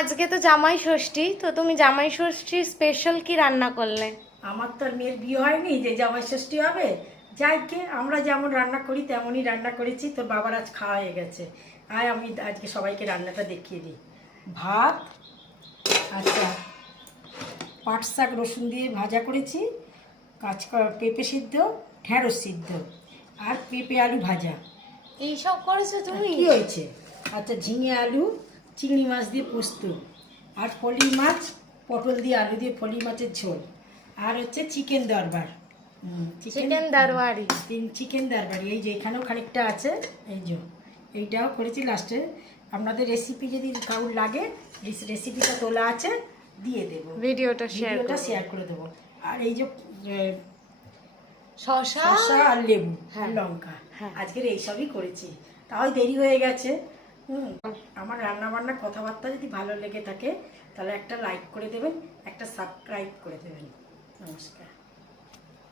আজকে তো জামাই ষষ্ঠী, তো তুমি জামাই ষষ্ঠীর স্পেশাল কি রান্না করলে? আমার তো আর মেয়ের বিয়ে হয়নি যে জামাই ষষ্ঠী হবে। যাইকে আমরা যেমন রান্না করি তেমনই রান্না করেছি। তোর বাবার আজ খাওয়া হয়ে গেছে। আর আমি আজকে সবাইকে রান্নাটা দেখিয়ে দিই। ভাত, আচ্ছা, পাট শাক রসুন দিয়ে ভাজা করেছি, পেঁপে সিদ্ধ, ঢেঁড়স সিদ্ধ, আর পেঁপে আলু ভাজা। এইসব করেছো তুমি? কি হয়েছে? আচ্ছা, ঝিঙে আলু চিংড়ি মাছ দিয়ে পোস্ত, আর ফলি মাছ পটল দিয়ে আলু দিয়ে ফলি মাছের ঝোল, আর হচ্ছে চিকেন দরবার। চিকেন দারওয়ারি। চিকেন দরবারি এই যে এখানেও খানিকটা আছে। এই যে এইটাও করেছি লাস্টে। আপনাদের রেসিপি যদি কারোর লাগে, এই রেসিপিটা তোলা আছে, দিয়ে দেবো, ভিডিওটা শেয়ার করে দেবো। আর এই যে শসা শসা আর লেবু আর হ্যাঁ। লঙ্কা, হ্যাঁ। আজকের এইসবই করেছি। তাও দেরি হয়ে গেছে। আমার রান্না বান্না কথাবার্তা যদি ভালো লেগে থাকে তাহলে একটা লাইক করে দেবেন, একটা সাবস্ক্রাইব করে দেবেন। নমস্কার।